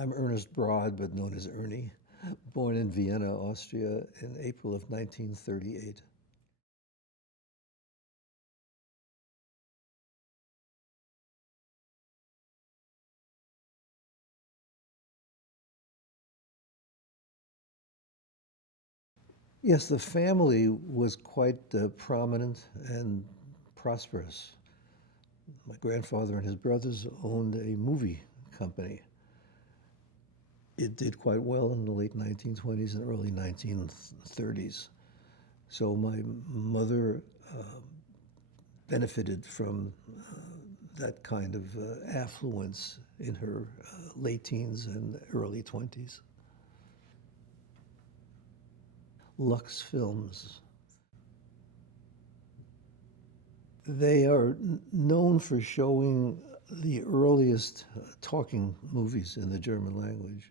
I'm Ernest Broad, but known as Ernie, born in Vienna, Austria in April of 1938. Yes, the family was quite prominent and prosperous. My grandfather and his brothers owned a movie company. It did quite well in the late 1920s and early 1930s. So my mother benefited from that kind of affluence in her late teens and early 20s. Lux Films. They are known for showing the earliest talking movies in the German language.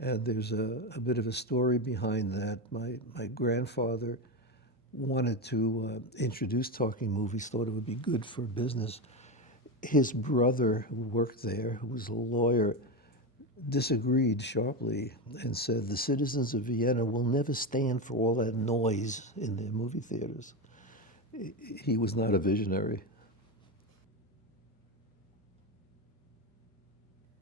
And there's a bit of a story behind that. My grandfather wanted to introduce talking movies, thought it would be good for business. His brother, who worked there, who was a lawyer, disagreed sharply and said the citizens of Vienna will never stand for all that noise in their movie theaters. He was not a visionary.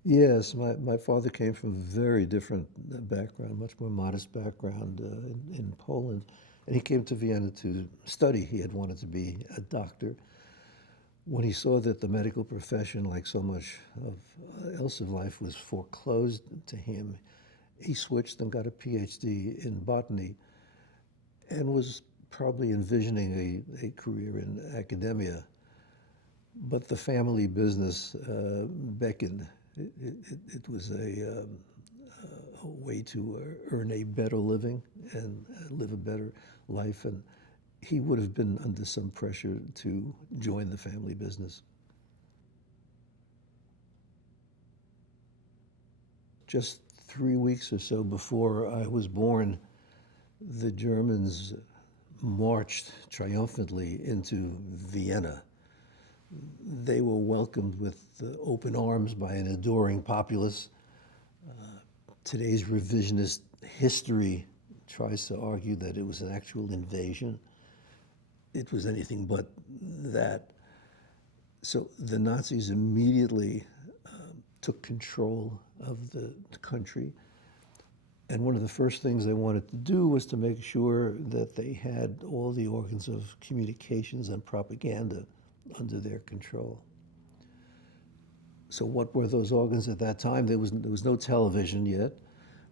Yes, my father came from a very different background, much more modest background in Poland. And he came to Vienna to study. He had wanted to be a doctor. When he saw that the medical profession, like so much else of life, was foreclosed to him, he switched and got a PhD in botany and was probably envisioning a career in academia. But the family business beckoned. It was a way to earn a better living and live a better life. And he would have been under some pressure to join the family business. Just 3 weeks or so before I was born, the Germans marched triumphantly into Vienna. They were welcomed with open arms by an adoring populace. Today's revisionist history tries to argue that it was an actual invasion. It was anything but that. So the Nazis immediately took control of the country. And one of the first things they wanted to do was to make sure that they had all the organs of communications and propaganda under their control. So what were those organs at that time? There was no television yet.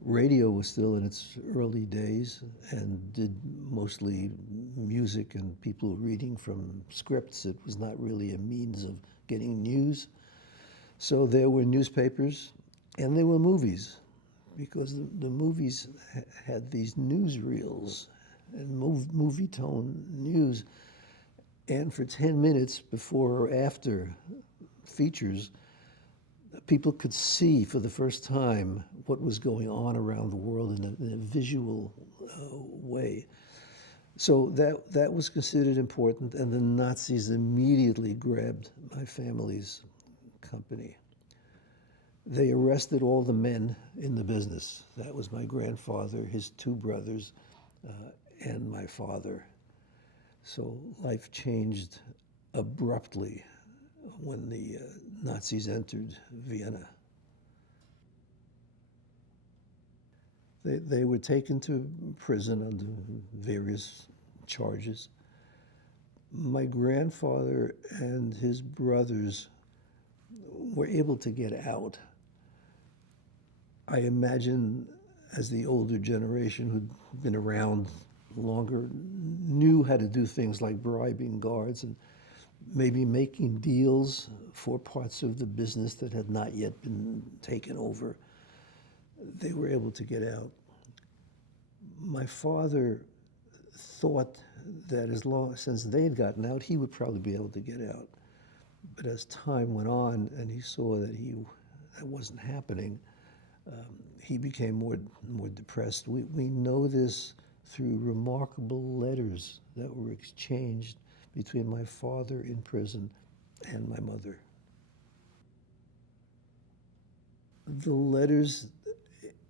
Radio was still in its early days and did mostly music and people reading from scripts. It was not really a means of getting news. So there were newspapers and there were movies, because the movies had these newsreels and movie tone news. And for 10 minutes before or after features, people could see for the first time what was going on around the world in a visual way. So that was considered important, and the Nazis immediately grabbed my family's company. They arrested all the men in the business. That was my grandfather, his two brothers, and my father. So life changed abruptly when the Nazis entered Vienna. They were taken to prison under various charges. My grandfather and his brothers were able to get out. I imagine, as the older generation who'd been around longer knew how to do things like bribing guards and maybe making deals for parts of the business that had not yet been taken over, they were able to get out. My father thought that since they had gotten out, he would probably be able to get out. But as time went on and he saw that that wasn't happening, he became more depressed. We know this through remarkable letters that were exchanged between my father in prison and my mother. The letters,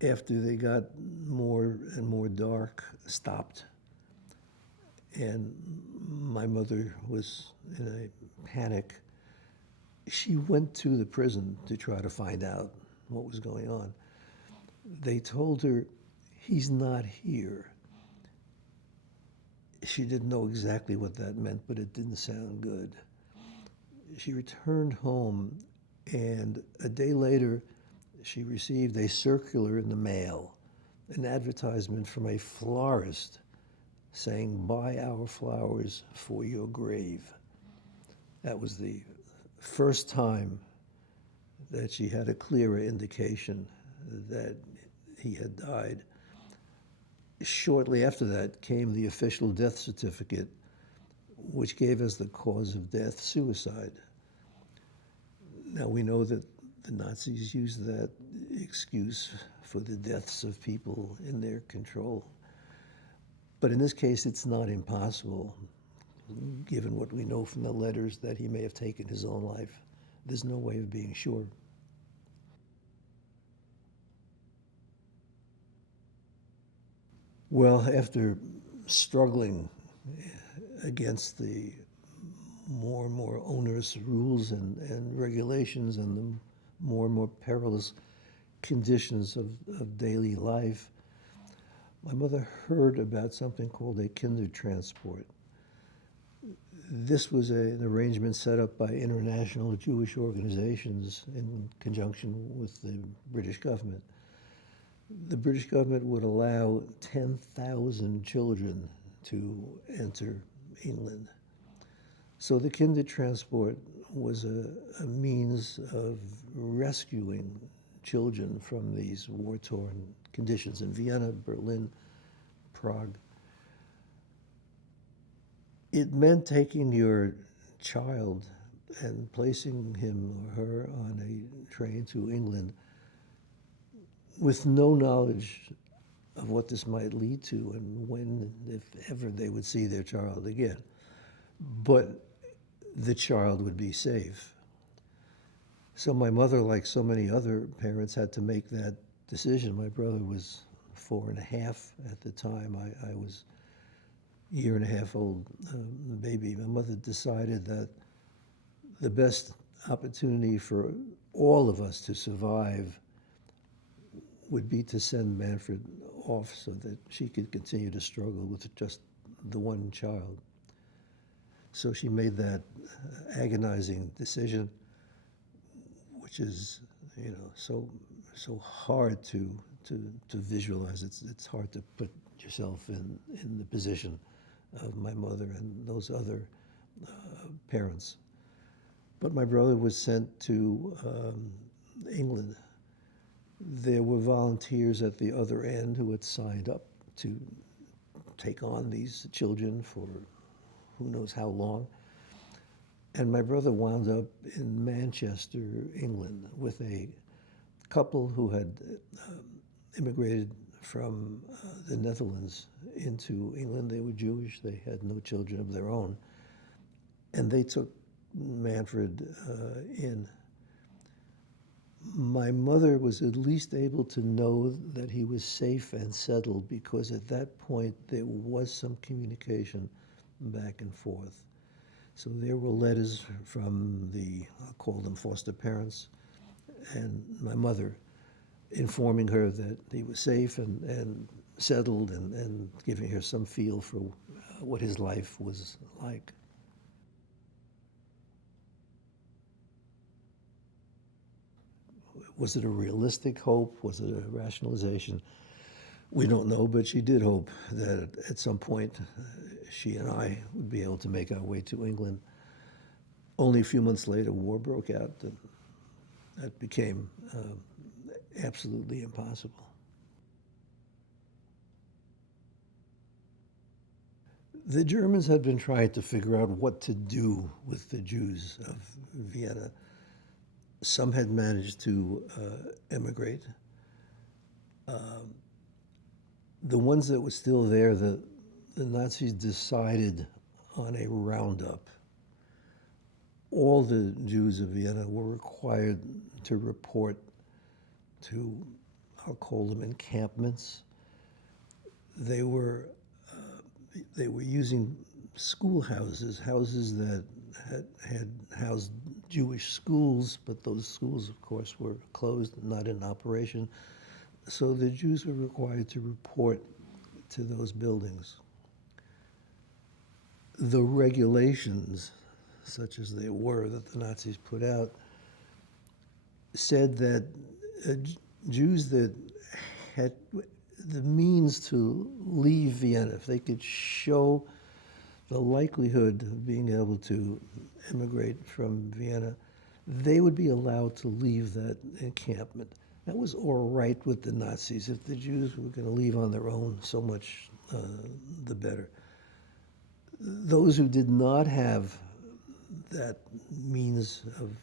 after they got more and more dark, stopped. And my mother was in a panic. She went to the prison to try to find out what was going on. They told her, he's not here. She didn't know exactly what that meant, but it didn't sound good. She returned home, and a day later, she received a circular in the mail, an advertisement from a florist saying, "Buy our flowers for your grave." That was the first time that she had a clearer indication that he had died. Shortly after that came the official death certificate, which gave as the cause of death suicide. Now we know that the Nazis used that excuse for the deaths of people in their control. But in this case, it's not impossible, given what we know from the letters, that he may have taken his own life. There's no way of being sure. Well, after struggling against the more and more onerous rules and regulations and the more and more perilous conditions of daily life, my mother heard about something called a kinder transport. This was an arrangement set up by international Jewish organizations in conjunction with the British government. The British government would allow 10,000 children to enter England. So the kinder transport was a means of rescuing children from these war-torn conditions in Vienna, Berlin, Prague. It meant taking your child and placing him or her on a train to England with no knowledge of what this might lead to and when, if ever, they would see their child again. But the child would be safe. So my mother, like so many other parents, had to make that decision. My brother was 4.5 at the time. I was a year and a half old baby. My mother decided that the best opportunity for all of us to survive would be to send Manfred off so that she could continue to struggle with just the one child. So she made that agonizing decision, which is, so hard to visualize. It's hard to put yourself in the position of my mother and those other parents. But my brother was sent to England. There were volunteers at the other end who had signed up to take on these children for who knows how long. And my brother wound up in Manchester, England, with a couple who had immigrated from the Netherlands into England. They were Jewish. They had no children of their own. And they took Manfred in. My mother was at least able to know that he was safe and settled because at that point there was some communication back and forth. So there were letters from I'll call them foster parents, and my mother informing her that he was safe and settled and giving her some feel for what his life was like. Was it a realistic hope? Was it a rationalization? We don't know, but she did hope that at some point she and I would be able to make our way to England. Only a few months later, war broke out, and that became absolutely impossible. The Germans had been trying to figure out what to do with the Jews of Vienna. Some had managed to emigrate. The ones that were still there, the Nazis decided on a roundup. All the Jews of Vienna were required to report to, I'll call them encampments. They were using schoolhouses, houses that had housed Jewish schools, but those schools, of course, were closed, not in operation. So the Jews were required to report to those buildings. The regulations, such as they were, that the Nazis put out, said that Jews that had the means to leave Vienna, if they could show the likelihood of being able to emigrate from Vienna, they would be allowed to leave that encampment. That was all right with the Nazis. If the Jews were going to leave on their own, so much the better. Those who did not have that means of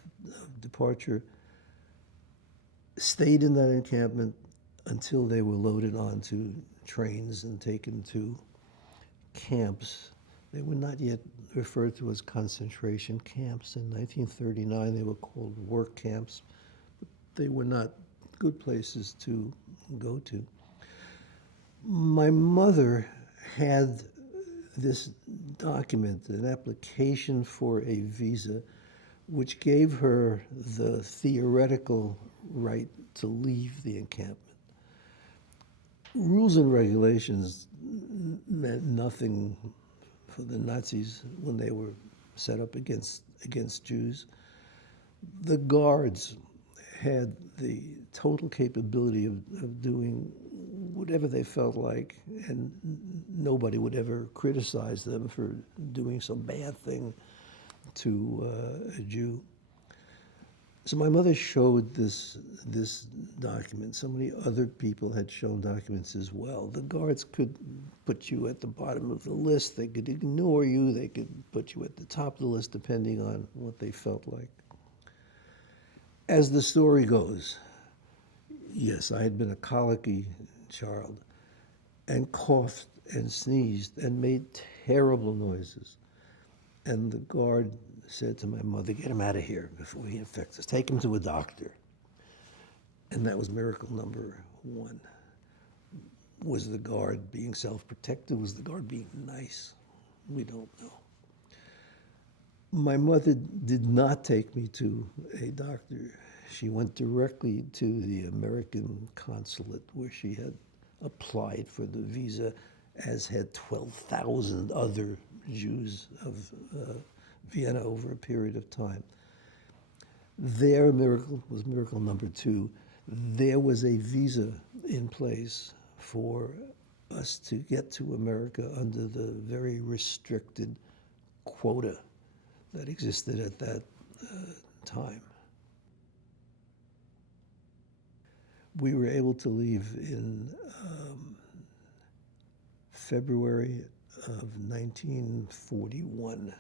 departure stayed in that encampment until they were loaded onto trains and taken to camps. They were not yet referred to as concentration camps. In 1939, they were called work camps. But they were not good places to go to. My mother had this document, an application for a visa, which gave her the theoretical right to leave the encampment. Rules and regulations meant nothing for the Nazis when they were set up against Jews. The guards had the total capability of doing whatever they felt like, and nobody would ever criticize them for doing some bad thing to a Jew. So my mother showed this document. So many other people had shown documents as well. The guards could put you at the bottom of the list. They could ignore you. They could put you at the top of the list, depending on what they felt like. As the story goes, yes, I had been a colicky child and coughed and sneezed and made terrible noises. And the guard said to my mother, "Get him out of here before he infects us. Take him to a doctor." And that was miracle number one. Was the guard being self-protective? Was the guard being nice? We don't know. My mother did not take me to a doctor. She went directly to the American consulate where she had applied for the visa, as had 12,000 other Jews of Vienna over a period of time. Their miracle was miracle number two. There was a visa in place for us to get to America under the very restricted quota that existed at that time. We were able to leave in February of 1941.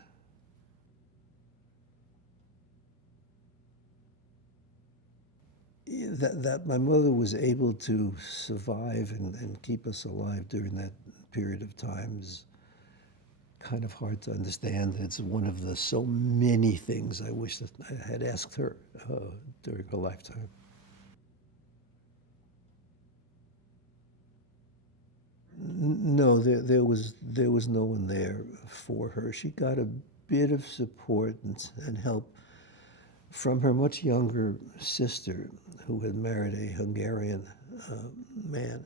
That my mother was able to survive and keep us alive during that period of time is kind of hard to understand. It's one of the so many things I wish that I had asked her during her lifetime. No, there was no one there for her. She got a bit of support and help from her much younger sister, who had married a Hungarian man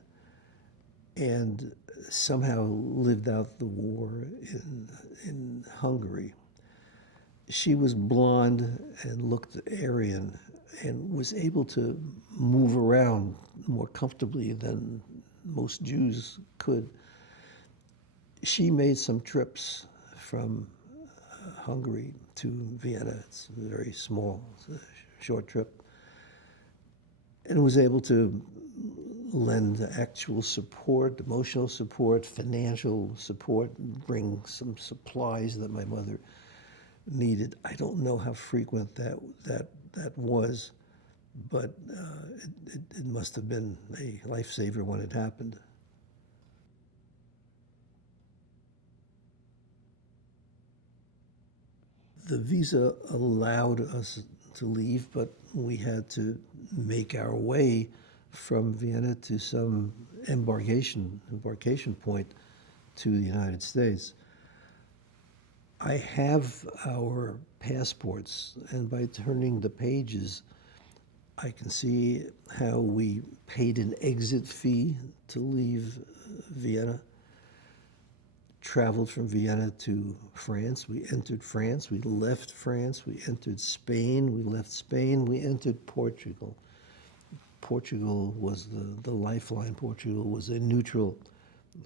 and somehow lived out the war in Hungary. She was blonde and looked Aryan and was able to move around more comfortably than most Jews could. She made some trips from Hungary to Vienna. It's a very small, short trip, and was able to lend actual support, emotional support, financial support, bring some supplies that my mother needed. I don't know how frequent that was, but it must have been a lifesaver when it happened. The visa allowed us to leave, but we had to make our way from Vienna to some embarkation point to the United States. I have our passports, and by turning the pages, I can see how we paid an exit fee to leave Vienna, traveled from Vienna to France. We entered France, we left France, we entered Spain, we left Spain, we entered Portugal. Portugal was the lifeline. Portugal was a neutral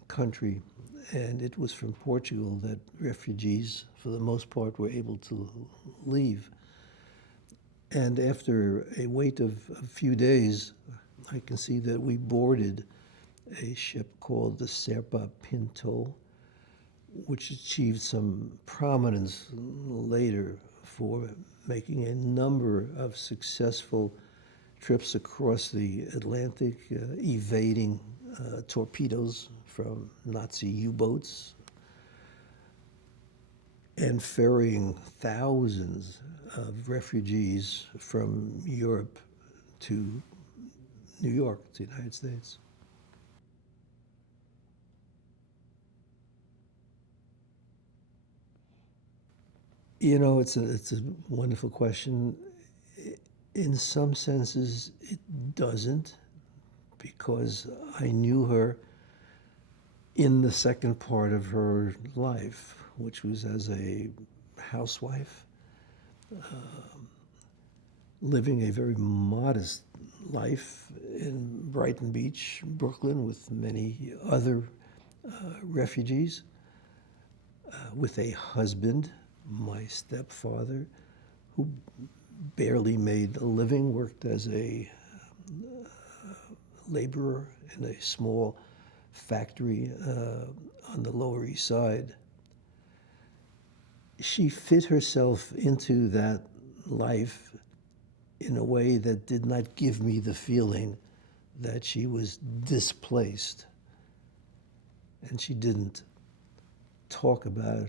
country, and it was from Portugal that refugees, for the most part, were able to leave. And after a wait of a few days, I can see that we boarded a ship called the Serpa Pinto, which achieved some prominence later for making a number of successful trips across the Atlantic, evading torpedoes from Nazi U-boats, and ferrying thousands of refugees from Europe to New York, to the United States. You know, it's a wonderful question. In some senses, it doesn't, because I knew her in the second part of her life, which was as a housewife, living a very modest life in Brighton Beach, Brooklyn, with many other refugees, with a husband, my stepfather, who barely made a living, worked as a laborer in a small factory on the Lower East Side. She fit herself into that life in a way that did not give me the feeling that she was displaced. And she didn't talk about,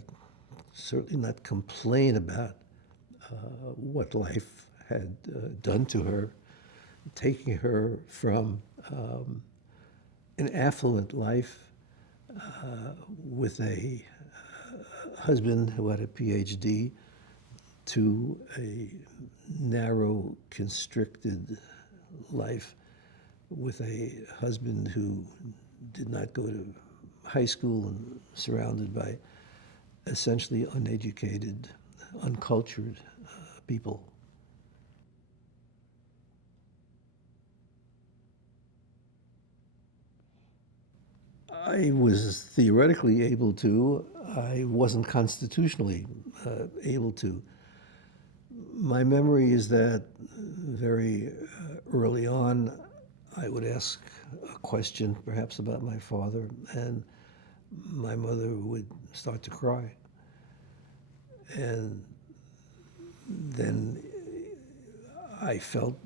certainly not complain about what life had done to her, taking her from an affluent life with a husband who had a PhD to a narrow, constricted life with a husband who did not go to high school and surrounded by essentially uneducated, uncultured people. I was theoretically able to. I wasn't constitutionally able to. My memory is that very early on, I would ask a question, perhaps about my father, and my mother would start to cry. And then I felt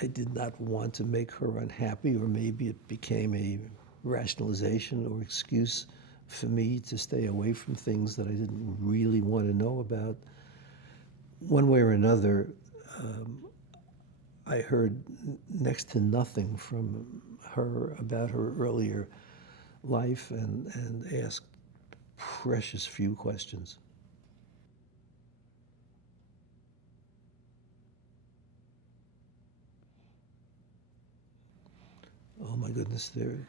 I did not want to make her unhappy, or maybe it became a rationalization or excuse for me to stay away from things that I didn't really want to know about. One way or another, I heard next to nothing from her about her earlier life, and asked precious few questions. Oh my goodness, there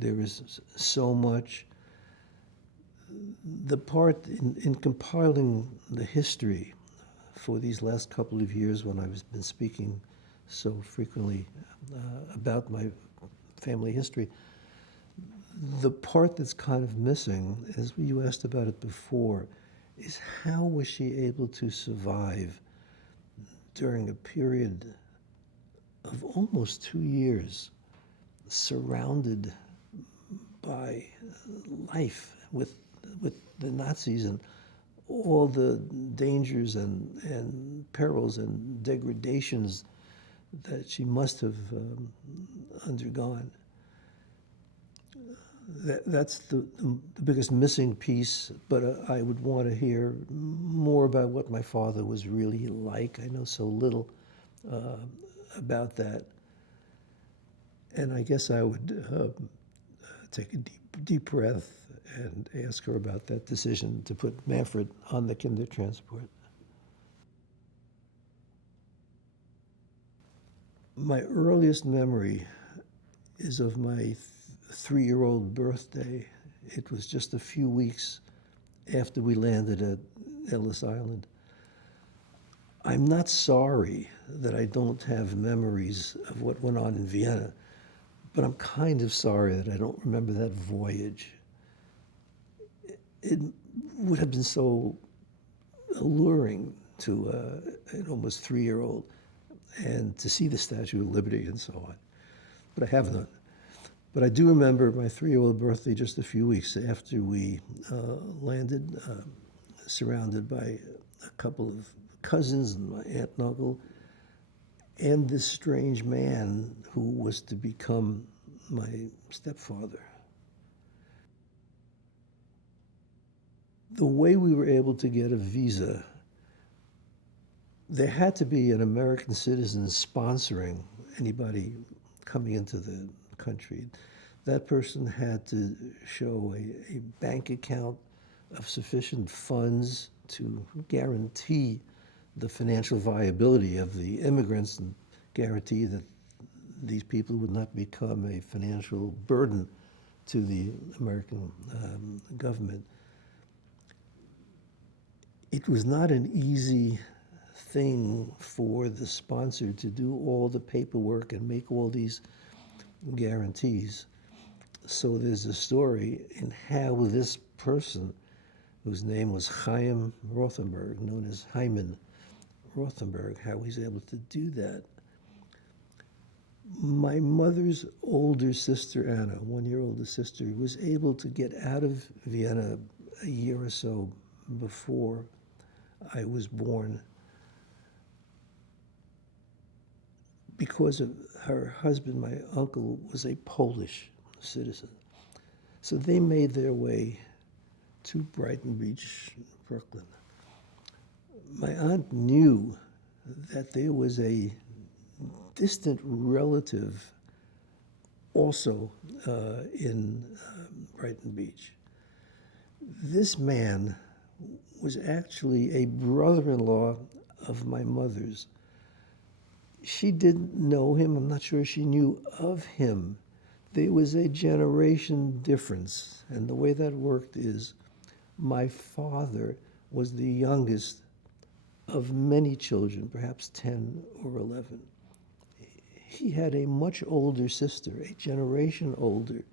is so much. The part in compiling the history for these last couple of years, when I've been speaking so frequently about my family history, the part that's kind of missing, as you asked about it before, is how was she able to survive during a period of almost 2 years, surrounded by life with the Nazis and all the dangers and perils and degradations that she must have undergone. That's the biggest missing piece, but I would want to hear more about what my father was really like. I know so little about that. And I guess I would take a deep breath and ask her about that decision to put Manfred on the Kindertransport. My earliest memory is of my 3-year-old birthday. It was just a few weeks after we landed at Ellis Island. I'm not sorry that I don't have memories of what went on in Vienna, but I'm kind of sorry that I don't remember that voyage. It would have been so alluring to an almost 3-year-old and to see the Statue of Liberty and so on. But I have none. But I do remember my 3-year-old birthday just a few weeks after we landed, surrounded by a couple of cousins and my aunt and uncle, and this strange man who was to become my stepfather. The way we were able to get a visa, there had to be an American citizen sponsoring anybody coming into the country. That person had to show a bank account of sufficient funds to guarantee the financial viability of the immigrants and guarantee that these people would not become a financial burden to the American government. It was not an easy thing for the sponsor to do all the paperwork and make all these guarantees. So there's a story in how this person, whose name was Chaim Rothenberg, known as Hyman Rothenberg, how he's able to do that. My mother's older sister, Anna, 1 year older sister, was able to get out of Vienna a year or so before I was born because of her husband, my uncle, was a Polish citizen. So they made their way to Brighton Beach, Brooklyn. My aunt knew that there was a distant relative also in Brighton Beach. This man was actually a brother-in-law of my mother's. She didn't know him. I'm not sure she knew of him. There was a generation difference, and the way that worked is my father was the youngest of many children, perhaps 10 or 11. He had a much older sister, a generation older,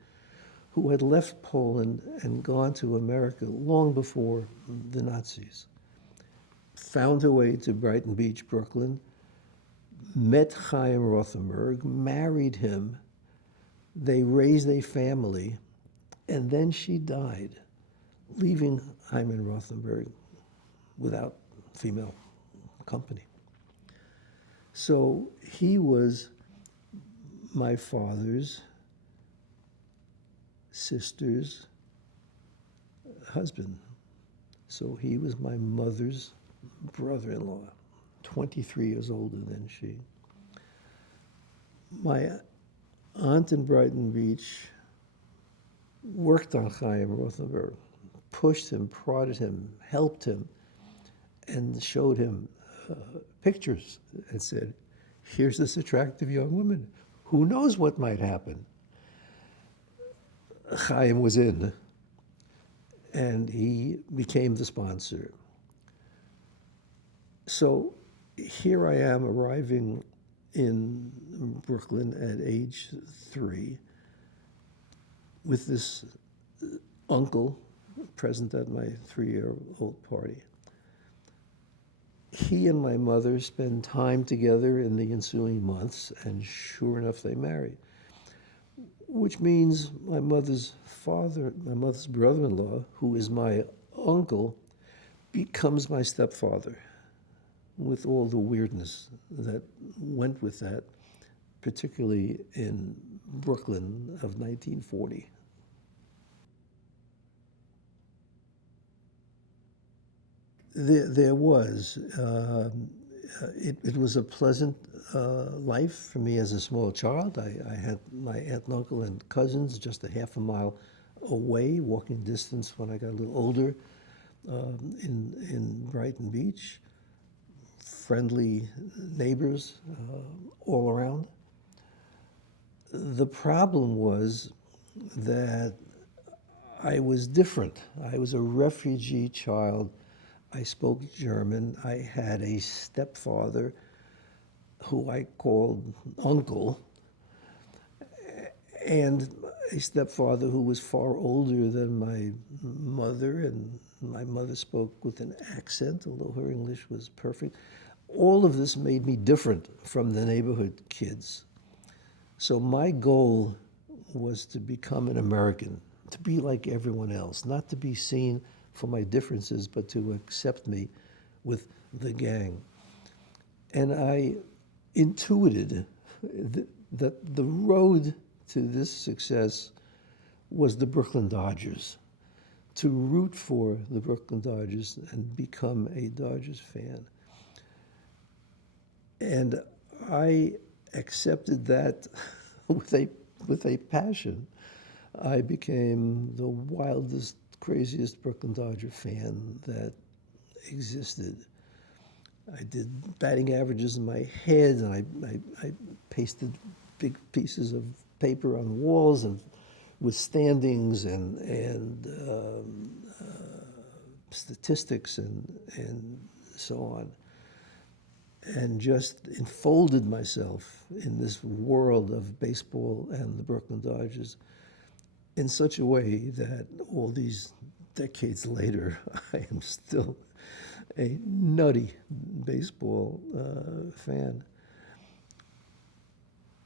who had left Poland and gone to America long before the Nazis. Found her way to Brighton Beach, Brooklyn, met Chaim Rothenberg, married him. They raised a family, and then she died, leaving Hyman Rothenberg without female company. So he was my father's sister's husband. So he was my mother's brother-in-law, 23 years older than she. My aunt in Brighton Beach worked on Chaim Rothenberg, pushed him, prodded him, helped him, and showed him pictures and said, here's this attractive young woman. Who knows what might happen? Chaim was in, and he became the sponsor. So here I am arriving in Brooklyn at age 3 with this uncle present at my 3-year-old party. He and my mother spend time together in the ensuing months, and sure enough, they marry. Which means my mother's brother-in-law, who is my uncle, becomes my stepfather, with all the weirdness that went with that, particularly in Brooklyn of 1940. There was. it was a pleasant life for me as a small child. I had my aunt and uncle and cousins just a half a mile away, walking distance when I got a little older, in Brighton Beach. Friendly neighbors all around. The problem was that I was different. I was a refugee child. I spoke German. I had a stepfather who I called uncle, and a stepfather who was far older than my mother, and my mother spoke with an accent, although her English was perfect. All of this made me different from the neighborhood kids. So my goal was to become an American, to be like everyone else, not to be seen for my differences, but to accept me with the gang. And I intuited that the road to this success was the Brooklyn Dodgers, to root for the Brooklyn Dodgers and become a Dodgers fan. And I accepted that with a passion. I became the wildest, craziest Brooklyn Dodger fan that existed. I did batting averages in my head, and I pasted big pieces of paper on walls and with standings and statistics and so on, and just enfolded myself in this world of baseball and the Brooklyn Dodgers in such a way that all these decades later, I am still a nutty baseball fan.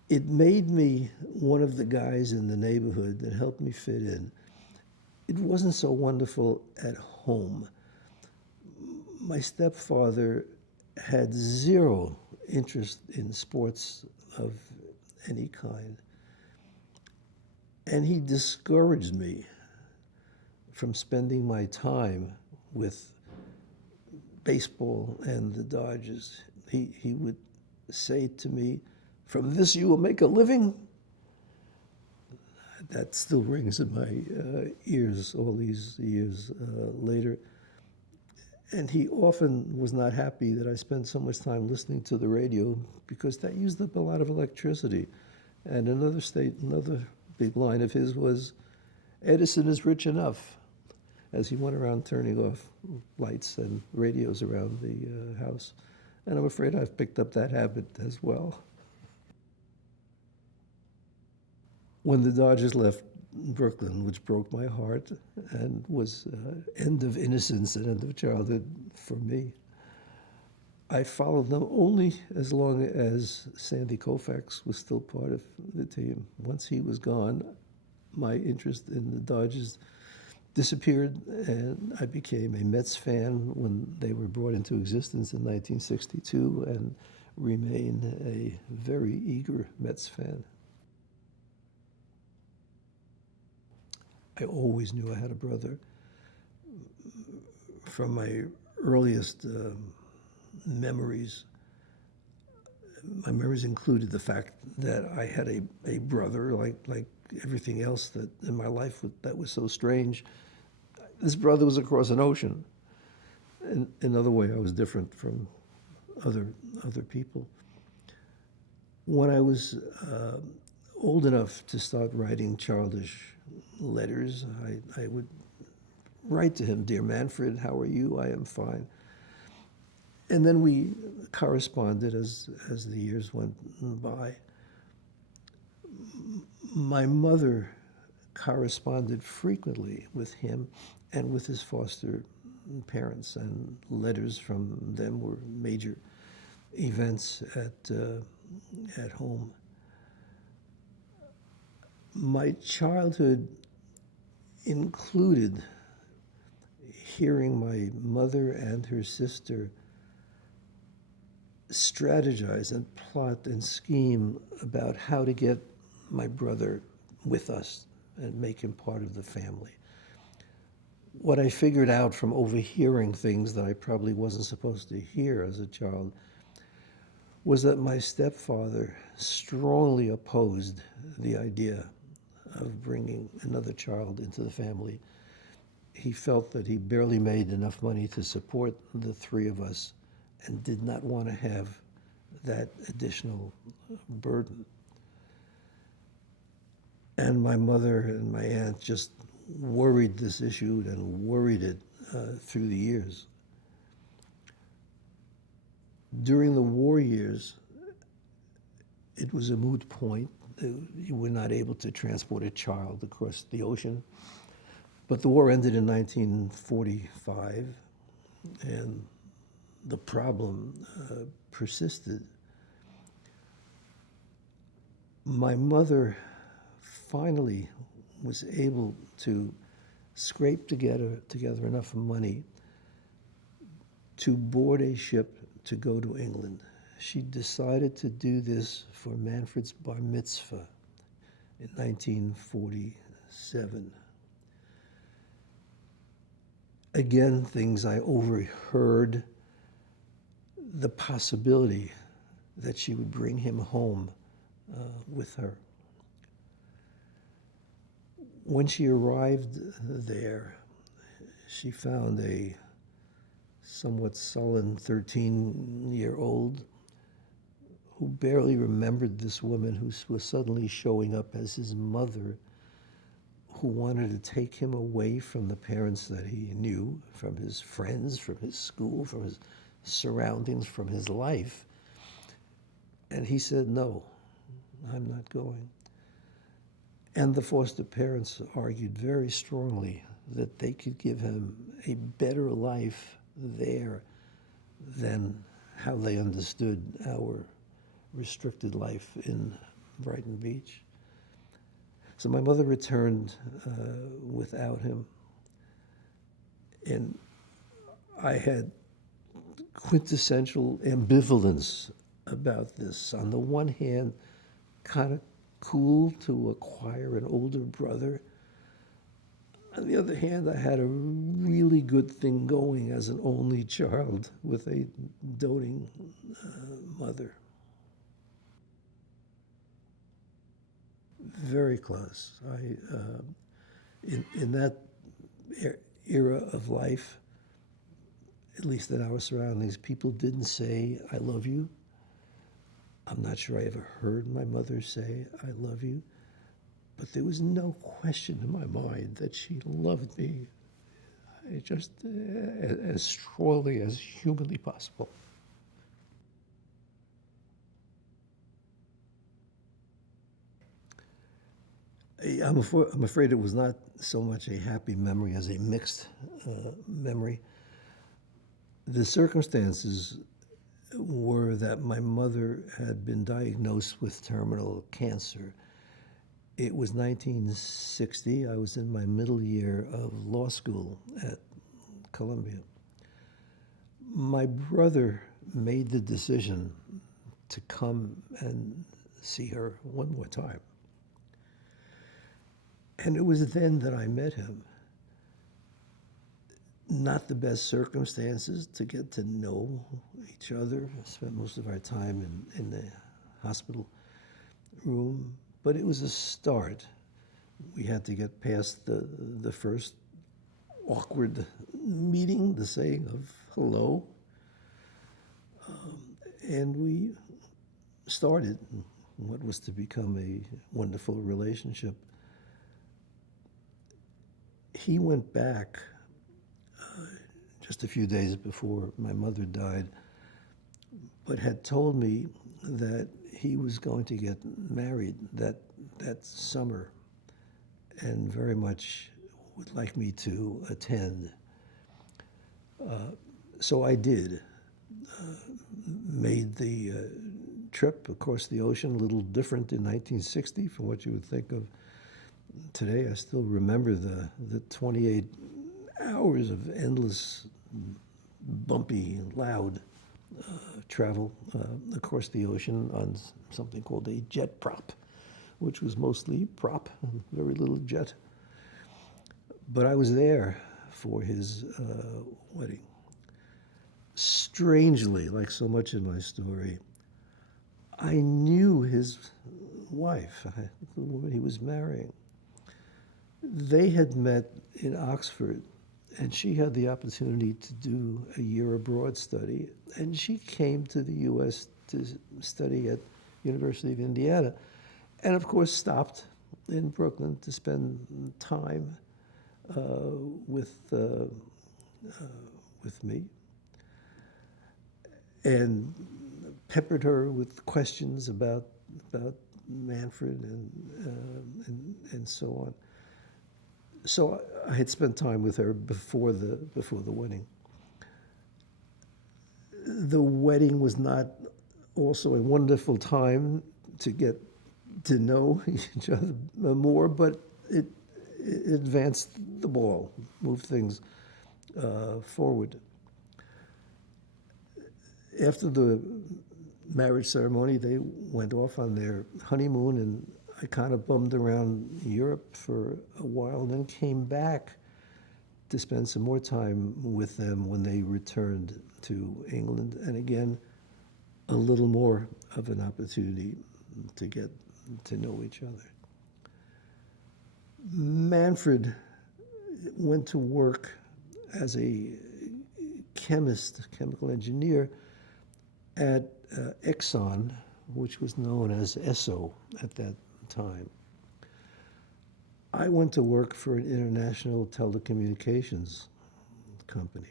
It made me one of the guys in the neighborhood that helped me fit in. It wasn't so wonderful at home. My stepfather had zero interest in sports of any kind. And he discouraged me from spending my time with baseball and the Dodgers. He would say to me, "From this you will make a living?" That still rings in my ears all these years later. And he often was not happy that I spent so much time listening to the radio, because that used up a lot of electricity. And another big line of his was, "Edison is rich enough," as he went around turning off lights and radios around the house. And I'm afraid I've picked up that habit as well. When the Dodgers left Brooklyn, which broke my heart and was end of innocence and end of childhood for me, I followed them only as long as Sandy Koufax was still part of the team. Once he was gone, my interest in the Dodgers disappeared, and I became a Mets fan when they were brought into existence in 1962, and remain a very eager Mets fan. I always knew I had a brother. From my earliest memories, my memories included the fact that I had a brother, like everything else that in my life that was so strange. This brother was across an ocean. In another way, I was different from other people. When I was old enough to start writing childish letters, I would write to him, "Dear Manfred, how are you? I am fine." And then we corresponded as the years went by. My mother corresponded frequently with him and with his foster parents, and letters from them were major events at home. My childhood included hearing my mother and her sister strategize and plot and scheme about how to get my brother with us and make him part of the family. What I figured out from overhearing things that I probably wasn't supposed to hear as a child was that my stepfather strongly opposed the idea of bringing another child into the family. He felt that he barely made enough money to support the three of us and did not want to have that additional burden. And my mother and my aunt just worried this issue and worried it through the years. During the war years, it was a moot point. You were not able to transport a child across the ocean. But the war ended in 1945, and the problem persisted. My mother finally was able to scrape together enough money to board a ship to go to England. She decided to do this for Manfred's bar mitzvah in 1947. Again, things I overheard, the possibility that she would bring him home with her. When she arrived there, she found a somewhat sullen 13-year-old who barely remembered this woman who was suddenly showing up as his mother, who wanted to take him away from the parents that he knew, from his friends, from his school, from his surroundings, from his life. And he said, "No, I'm not going." And the foster parents argued very strongly that they could give him a better life there than how they understood our restricted life in Brighton Beach. So my mother returned without him. And I had quintessential ambivalence about this. On the one hand, kind of cool to acquire an older brother. On the other hand, I had a really good thing going as an only child with a doting mother. Very close. In that era of life, at least in our surroundings, people didn't say, "I love you." I'm not sure I ever heard my mother say, "I love you." But there was no question in my mind that she loved me just as strongly as humanly possible. I'm afraid it was not so much a happy memory as a mixed memory. The circumstances were that my mother had been diagnosed with terminal cancer. It was 1960. I was in my middle year of law school at Columbia. My brother made the decision to come and see her one more time. And it was then that I met him. Not the best circumstances to get to know each other. I spent most of our time in the hospital room, but it was a start. We had to get past the first awkward meeting, the saying of hello, and we started what was to become a wonderful relationship. He went back just a few days before my mother died, but had told me that he was going to get married that summer and very much would like me to attend. So I did. Made the trip across the ocean, a little different in 1960 from what you would think of today. I still remember the 28 hours of endless, bumpy, loud travel across the ocean on something called a jet prop, which was mostly prop and very little jet. But I was there for his wedding. Strangely, like so much in my story, I knew his wife, the woman he was marrying. They had met in Oxford, and she had the opportunity to do a year abroad study, and she came to the U.S. to study at University of Indiana, and of course stopped in Brooklyn to spend time uh, with uh, with me, and peppered her with questions about Manfred and so on. So I had spent time with her before the wedding. The wedding was not also a wonderful time to get to know each other more, but it advanced the ball, moved things forward. After the marriage ceremony, they went off on their honeymoon, and I kind of bummed around Europe for a while, and then came back to spend some more time with them when they returned to England. And again, a little more of an opportunity to get to know each other. Manfred went to work as a chemist, chemical engineer, at Exxon, which was known as Esso at that time. I went to work for an international telecommunications company.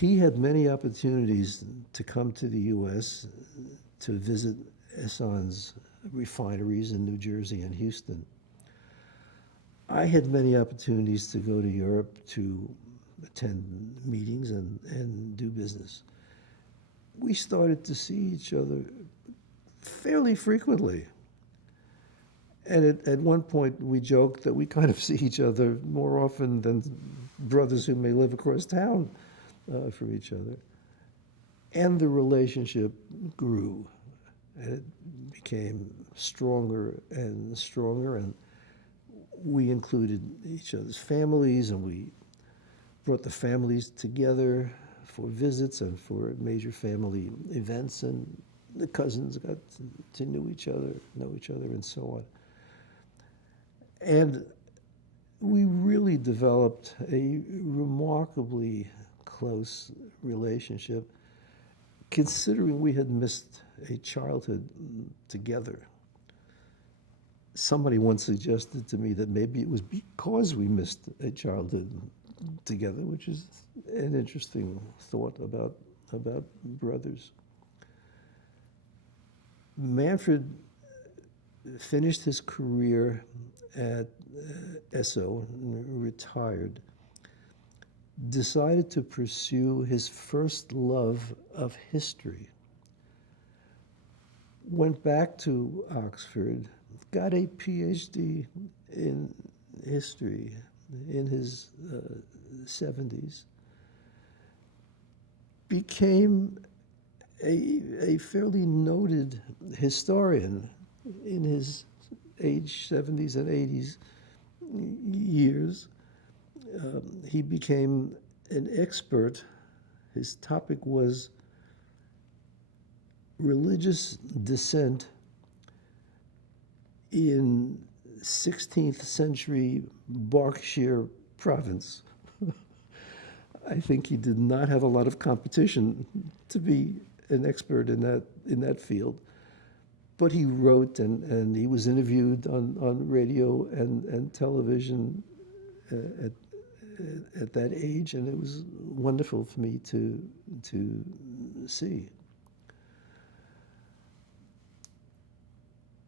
He had many opportunities to come to the U.S. to visit Exxon's refineries in New Jersey and Houston. I had many opportunities to go to Europe to attend meetings and do business. We started to see each other fairly frequently. And at one point, we joked that we kind of see each other more often than brothers who may live across town from each other. And the relationship grew, and it became stronger and stronger, and we included each other's families, and we brought the families together for visits and for major family events, and the cousins got to know each other, and so on. And we really developed a remarkably close relationship, considering we had missed a childhood together. Somebody once suggested to me that maybe it was because we missed a childhood together, which is an interesting thought about brothers. Manfred finished his career at Esso, retired, decided to pursue his first love of history, went back to Oxford, got a PhD in history in his 70s, became a fairly noted historian in his age 70s and 80s years. He became an expert. His topic was religious dissent in 16th century Berkshire province. I think he did not have a lot of competition to be an expert in that field. But he wrote, and he was interviewed on radio and television at that age, and it was wonderful for me to see.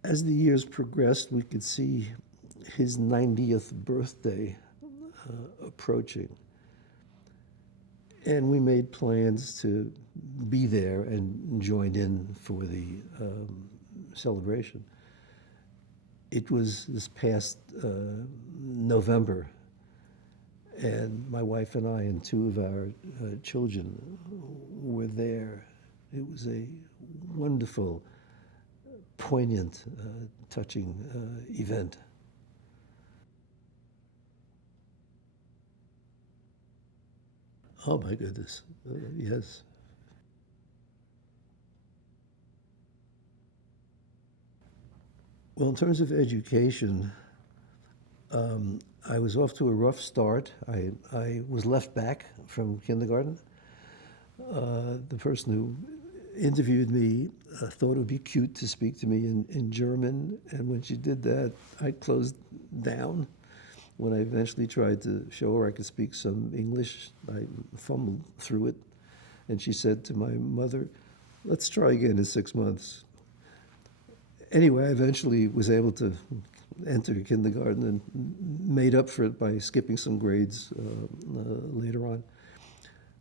As the years progressed, we could see his 90th birthday approaching. And we made plans to be there and join in for the celebration. It was this past November, and my wife and I and two of our children were there. It was a wonderful, poignant, touching event. Oh my goodness, yes. Well, in terms of education, I was off to a rough start. I was left back from kindergarten. The person who interviewed me thought it would be cute to speak to me in German, and when she did that, I closed down. When I eventually tried to show her I could speak some English, I fumbled through it, and she said to my mother, "Let's try again in 6 months." Anyway, I eventually was able to enter kindergarten and made up for it by skipping some grades later on.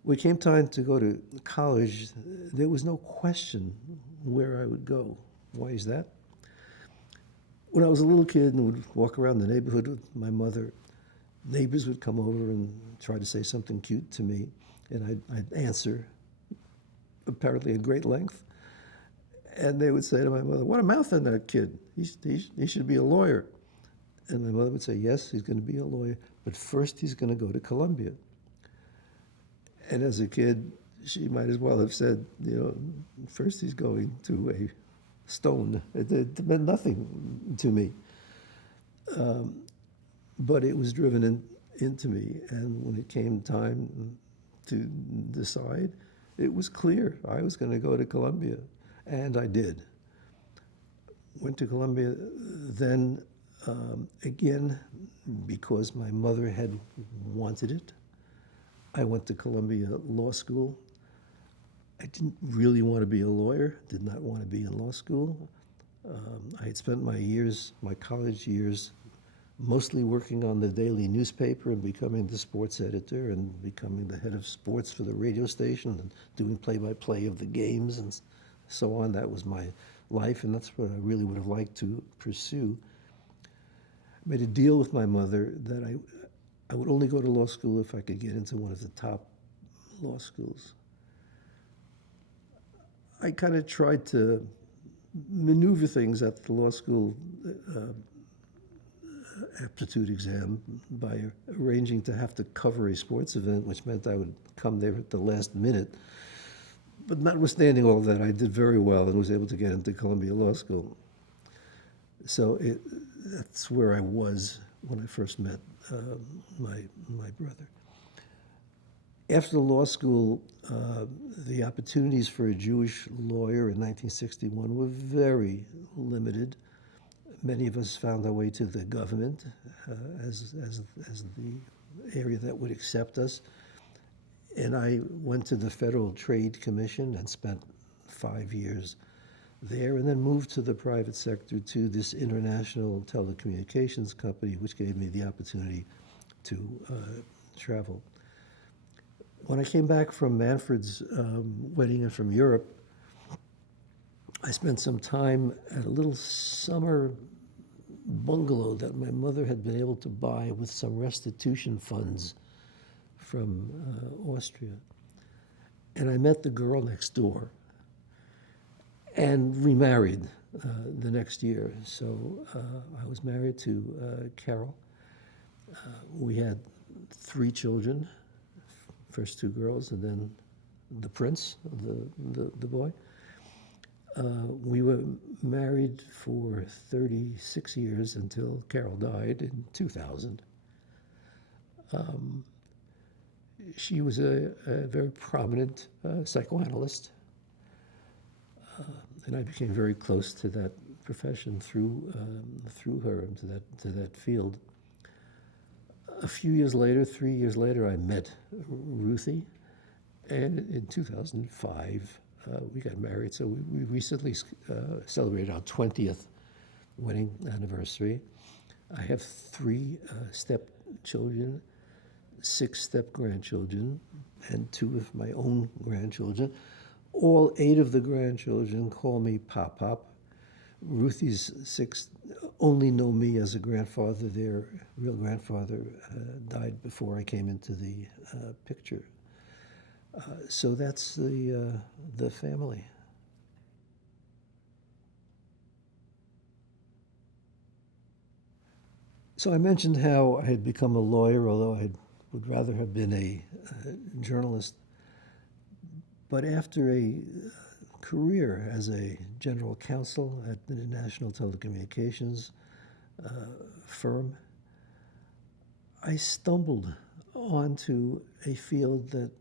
When it came time to go to college, there was no question where I would go. Why is that? When I was a little kid and would walk around the neighborhood with my mother, neighbors would come over and try to say something cute to me, and I'd answer, apparently at great length. And they would say to my mother, "What a mouth on that kid. He should be a lawyer." And my mother would say, "Yes, he's going to be a lawyer, but first he's going to go to Columbia." And as a kid, she might as well have said, first he's going to a stone. It meant nothing to me. But it was driven into me. And when it came time to decide, it was clear I was going to go to Columbia. And I did. Went to Columbia then, again, because my mother had wanted it. I went to Columbia Law School. I didn't really want to be a lawyer, did not want to be in law school. I had spent my college years, mostly working on the daily newspaper and becoming the sports editor and becoming the head of sports for the radio station and doing play-by-play of the games and so on. That was my life, and that's what I really would have liked to pursue. I made a deal with my mother that I would only go to law school if I could get into one of the top law schools. I kind of tried to maneuver things at the law school aptitude exam by arranging to have to cover a sports event, which meant I would come there at the last minute. But notwithstanding all that, I did very well and was able to get into Columbia Law School. So that's where I was when I first met my brother. After law school, the opportunities for a Jewish lawyer in 1961 were very limited. Many of us found our way to the government as the area that would accept us. And I went to the Federal Trade Commission and spent 5 years there, and then moved to the private sector to this international telecommunications company, which gave me the opportunity to travel. When I came back from Manfred's wedding and from Europe, I spent some time at a little summer bungalow that my mother had been able to buy with some restitution funds from Austria. And I met the girl next door and remarried the next year. So I was married to Carol. We had 3 children, first 2 girls, and then the prince, the boy. We were married for 36 years until Carol died in 2000. She was a very prominent psychoanalyst, and I became very close to that profession through her and to that field. A few years later, 3 years later, I met Ruthie, and in 2005 we got married. So we recently celebrated our 20th wedding anniversary. I have 3 stepchildren, 6 step-grandchildren, and 2 of my own grandchildren. All 8 of the grandchildren call me Pop-Pop. Ruthie's 6 only know me as a grandfather. Their real grandfather died before I came into the picture. So that's the family. So I mentioned how I had become a lawyer, although I would rather have been a journalist. But after a career as a general counsel at the international telecommunications firm, I stumbled onto a field that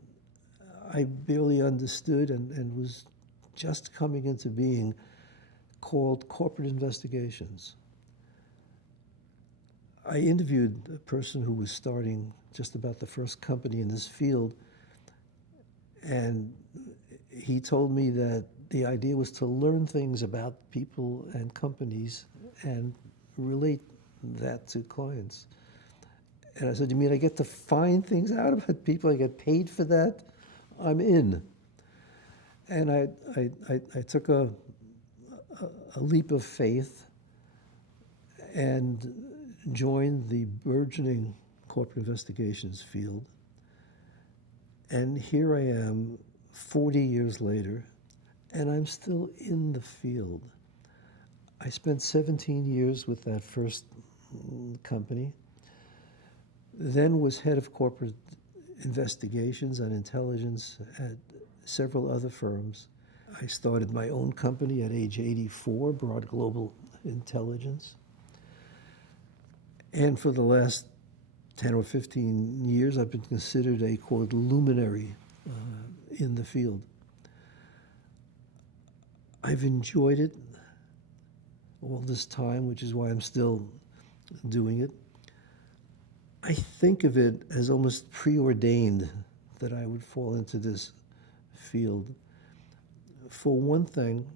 I barely understood and was just coming into being, called corporate investigations. I interviewed a person who was starting just about the first company in this field, and he told me that the idea was to learn things about people and companies and relate that to clients. And I said, you mean I get to find things out about people? I get paid for that? I'm in. And I took a leap of faith and joined the burgeoning corporate investigations field. And here I am 40 years later, and I'm still in the field. I spent 17 years with that first company, then was head of corporate investigations and intelligence at several other firms. I started my own company at age 84, Broad Global Intelligence. And for the last 10 or 15 years, I've been considered a, quote, luminary in the field. I've enjoyed it all this time, which is why I'm still doing it. I think of it as almost preordained that I would fall into this field. For one thing,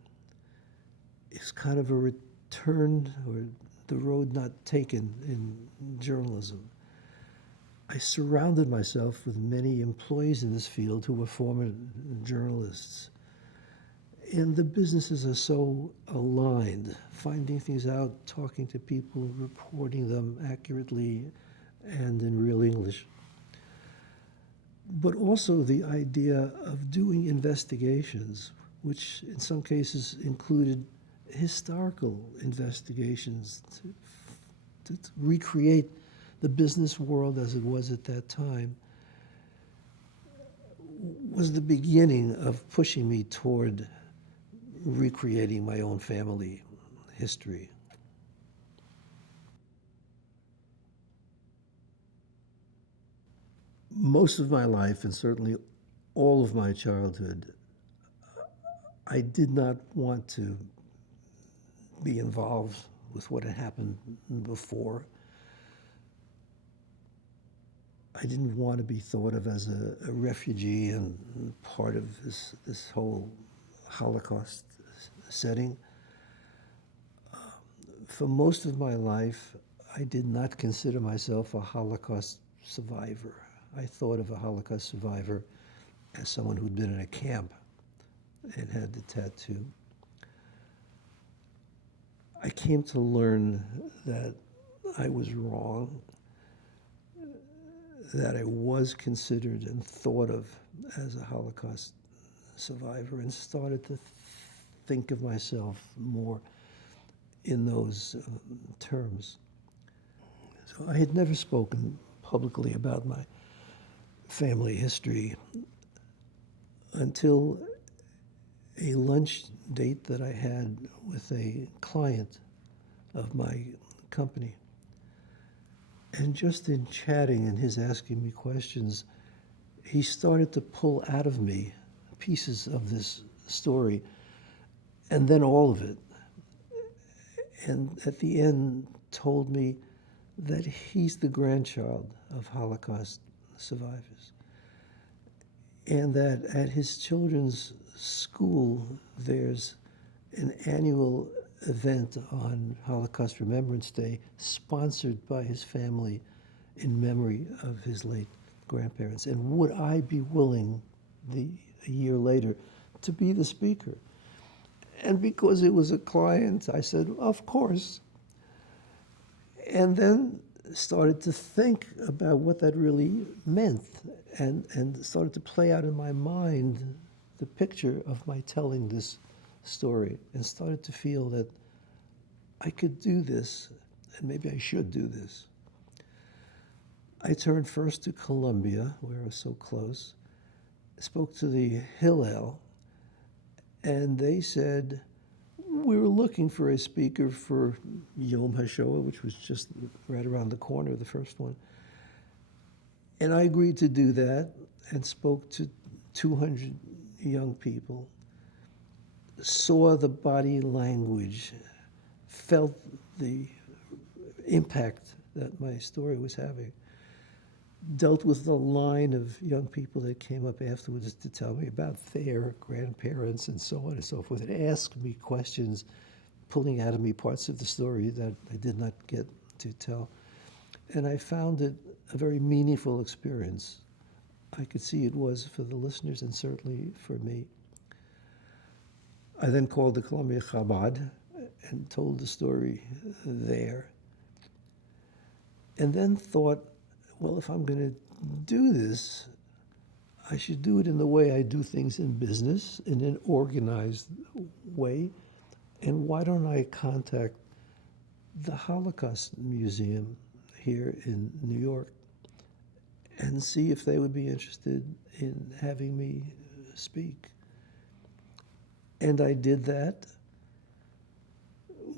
it's kind of a return, or the road not taken in journalism. I surrounded myself with many employees in this field who were former journalists. And the businesses are so aligned, finding things out, talking to people, reporting them accurately and in real English. But also the idea of doing investigations, which in some cases included historical investigations to recreate the business world as it was at that time, was the beginning of pushing me toward recreating my own family history. Most of my life, and certainly all of my childhood, I did not want to be involved with what had happened before. I didn't want to be thought of as a refugee and part of this whole Holocaust setting. For most of my life, I did not consider myself a Holocaust survivor. I thought of a Holocaust survivor as someone who'd been in a camp and had the tattoo. I came to learn that I was wrong, that I was considered and thought of as a Holocaust survivor, and started to think of myself more in those terms. So I had never spoken publicly about my family history until a lunch date that I had with a client of my company. And just in chatting and his asking me questions, he started to pull out of me pieces of this story, and then all of it. And at the end told me that he's the grandchild of Holocaust survivors, and that at his children's school there's an annual event on Holocaust Remembrance Day sponsored by his family in memory of his late grandparents. And would I be willing, a year later, to be the speaker? And because it was a client, I said, of course. And then started to think about what that really meant, and started to play out in my mind the picture of my telling this story, and started to feel that I could do this, and maybe I should do this. I turned first to Colombia, where I was so close, spoke to the Hillel, And they said, we were looking for a speaker for Yom HaShoah, which was just right around the corner, the first one. And I agreed to do that and spoke to 200 young people, saw the body language, felt the impact that my story was having, dealt with the line of young people that came up afterwards to tell me about their grandparents and so on and so forth, and asked me questions, pulling out of me parts of the story that I did not get to tell. And I found it a very meaningful experience. I could see it was for the listeners and certainly for me. I then called the Columbia Chabad and told the story there. And then thought, well, if I'm going to do this, I should do it in the way I do things in business, in an organized way. And why don't I contact the Holocaust Museum here in New York and see if they would be interested in having me speak? And I did that.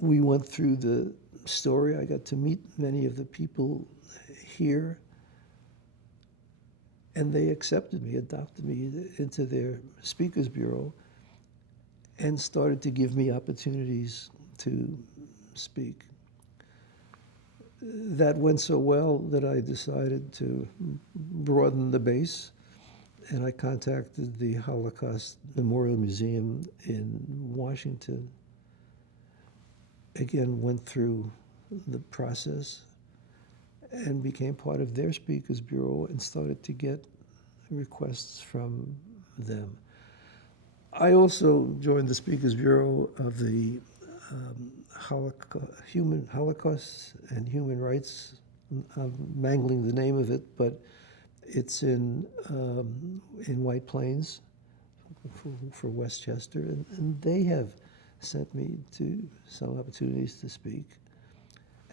We went through the story. I got to meet many of the people here, and they accepted me, adopted me into their Speakers Bureau, and started to give me opportunities to speak. That went so well that I decided to broaden the base, and I contacted the Holocaust Memorial Museum in Washington. Again, went through the process and became part of their Speakers Bureau and started to get requests from them. I also joined the Speakers Bureau of the Holocaust and Human Rights. I'm mangling the name of it, but it's in White Plains for Westchester, and they have sent me to some opportunities to speak.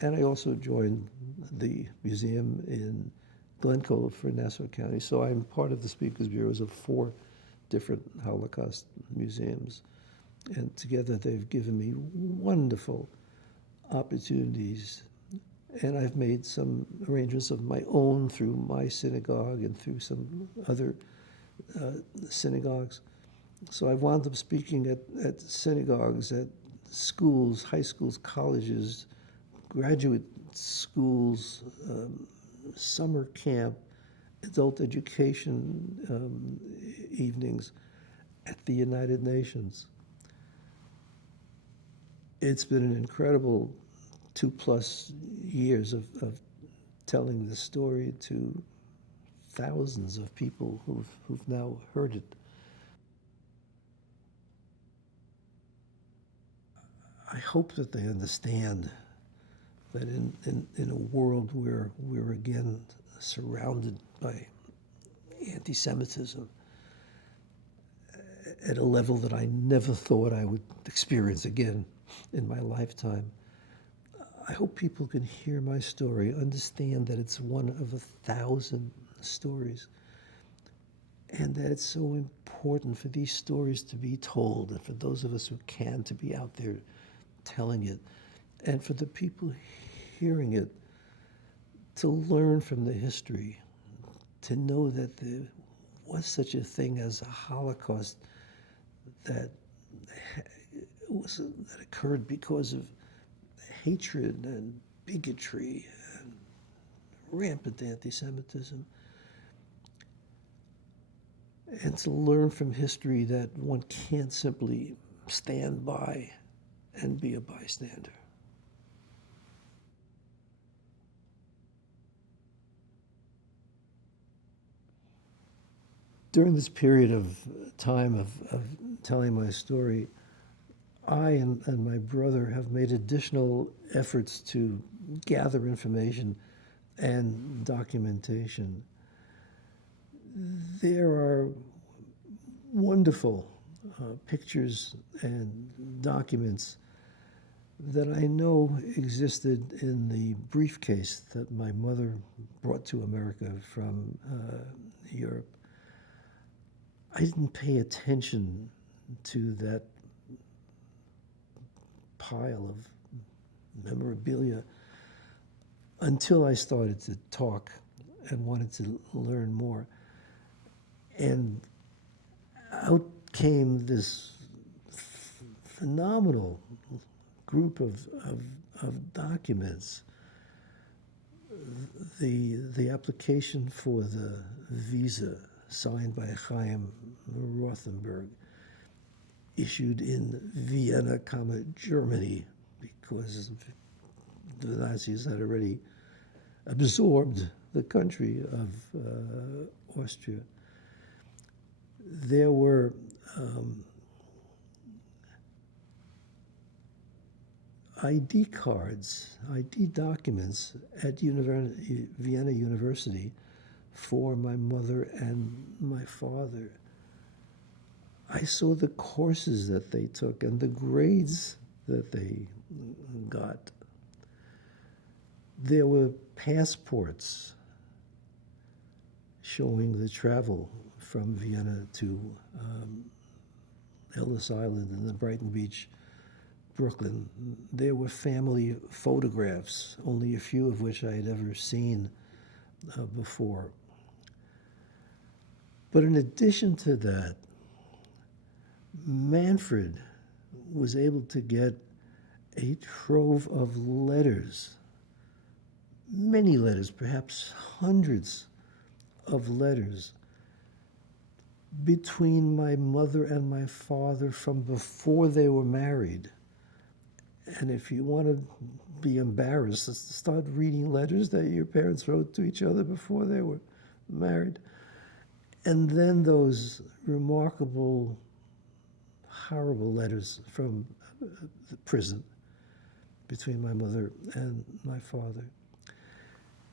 And I also joined the museum in Glen Cove for Nassau County. So I'm part of the Speakers Bureaus of 4 different Holocaust museums. And together they've given me wonderful opportunities. And I've made some arrangements of my own through my synagogue and through some other synagogues. So I wound up speaking at synagogues, at schools, high schools, colleges, graduate schools, summer camp, adult education evenings at the United Nations. It's been an incredible 2+ years of telling the story to thousands of people who've now heard it. I hope that they understand that in a world where we're again surrounded by anti-Semitism at a level that I never thought I would experience again in my lifetime, I hope people can hear my story, understand that it's one of 1,000 stories, and that it's so important for these stories to be told, and for those of us who can to be out there telling it, and for the people hearing it to learn from the history, to know that there was such a thing as a Holocaust that occurred because of hatred and bigotry and rampant anti-Semitism, and to learn from history that one can't simply stand by and be a bystander. During this period of time of telling my story, I and my brother have made additional efforts to gather information and documentation. There are wonderful pictures and documents that I know existed in the briefcase that my mother brought to America from Europe. I didn't pay attention to that pile of memorabilia until I started to talk and wanted to learn more. And out came this phenomenal group of documents. The application for the visa signed by Chaim Rothenberg, issued in Vienna, Germany, because the Nazis had already absorbed the country of Austria. There were ID cards, ID documents at Vienna University for my mother and my father. I saw the courses that they took and the grades that they got. There were passports showing the travel from Vienna to Ellis Island and then Brighton Beach, Brooklyn. There were family photographs, only a few of which I had ever seen before. But in addition to that, Manfred was able to get a trove of letters, many letters, perhaps hundreds of letters, between my mother and my father from before they were married. And if you want to be embarrassed, start reading letters that your parents wrote to each other before they were married. And then those remarkable, horrible letters from the prison between my mother and my father.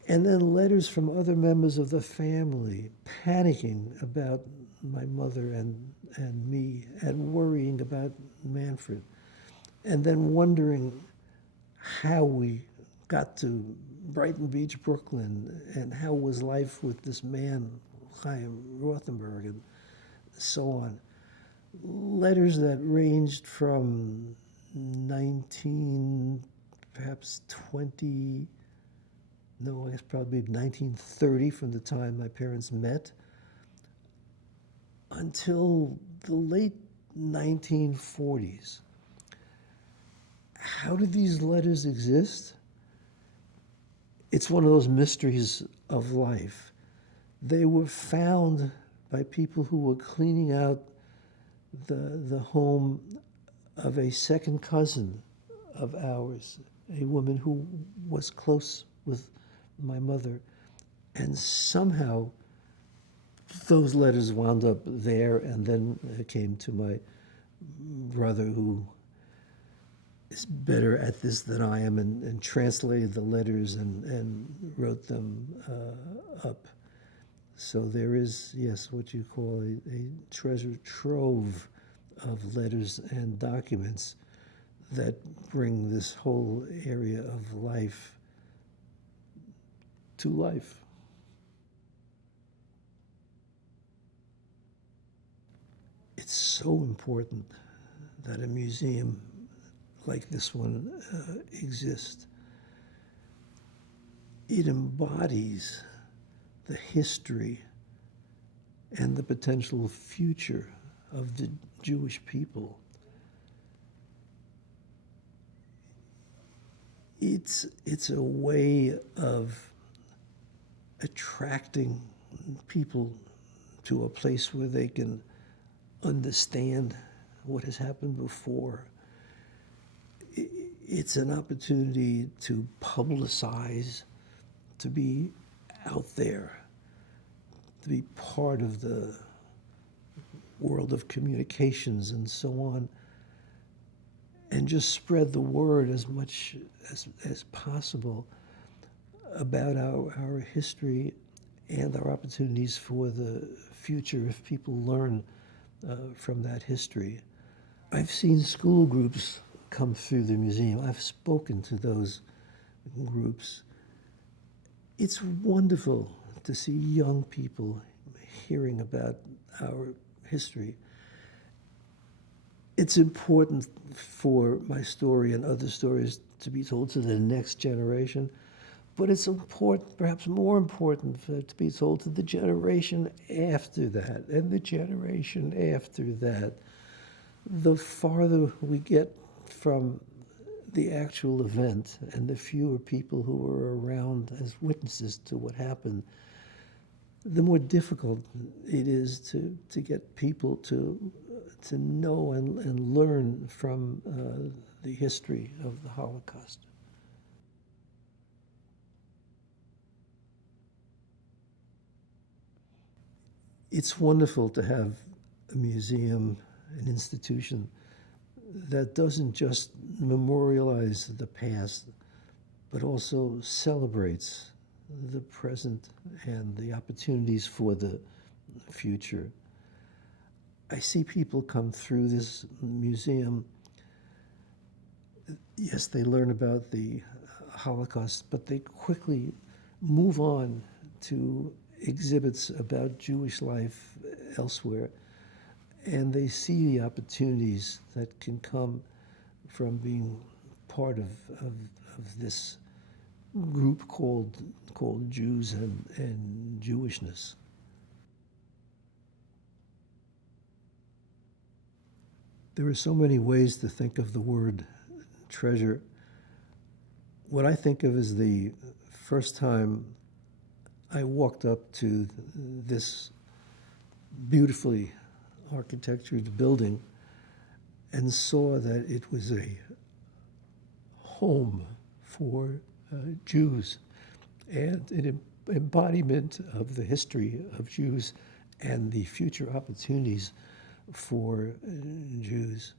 And then letters from other members of the family panicking about my mother and me and worrying about Manfred. And then wondering how we got to Brighton Beach, Brooklyn, and how was life with this man, Chaim Rothenberg, and so on. Letters that ranged from 1930, from the time my parents met, until the late 1940s. How did these letters exist? It's one of those mysteries of life. They were found by people who were cleaning out the home of a second cousin of ours, a woman who was close with my mother. And somehow those letters wound up there, and then it came to my brother, who is better at this than I am, and translated the letters and wrote them up. So there is, yes, what you call a treasure trove of letters and documents that bring this whole area of life to life. It's so important that a museum like this one exists. It embodies the history and the potential future of the Jewish people. It's a way of attracting people to a place where they can understand what has happened before. It's an opportunity to publicize, to be out there, to be part of the world of communications and so on, and just spread the word as much as possible about our history and our opportunities for the future if people learn from that history. I've seen school groups come through the museum. I've spoken to those groups. It's wonderful to see young people hearing about our history. It's important for my story and other stories to be told to the next generation, but it's important, perhaps more important, for it to be told to the generation after that and the generation after that. The farther we get from the actual event and the fewer people who are around as witnesses to what happened, the more difficult it is to get people to know and learn from the history of the Holocaust. It's wonderful to have a museum, an institution that doesn't just memorialize the past, but also celebrates the present and the opportunities for the future. I see people come through this museum. Yes, they learn about the Holocaust, but they quickly move on to exhibits about Jewish life elsewhere, and they see the opportunities that can come from being part of this group called Jews and Jewishness. There are so many ways to think of the word treasure. What I think of is the first time I walked up to this beautifully architectured building and saw that it was a home for Jews and an embodiment of the history of Jews and the future opportunities for Jews.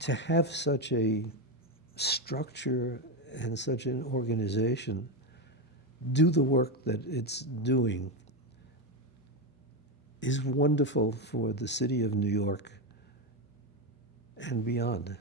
To have such a structure and such an organization do the work that it's doing is wonderful for the city of New York and beyond.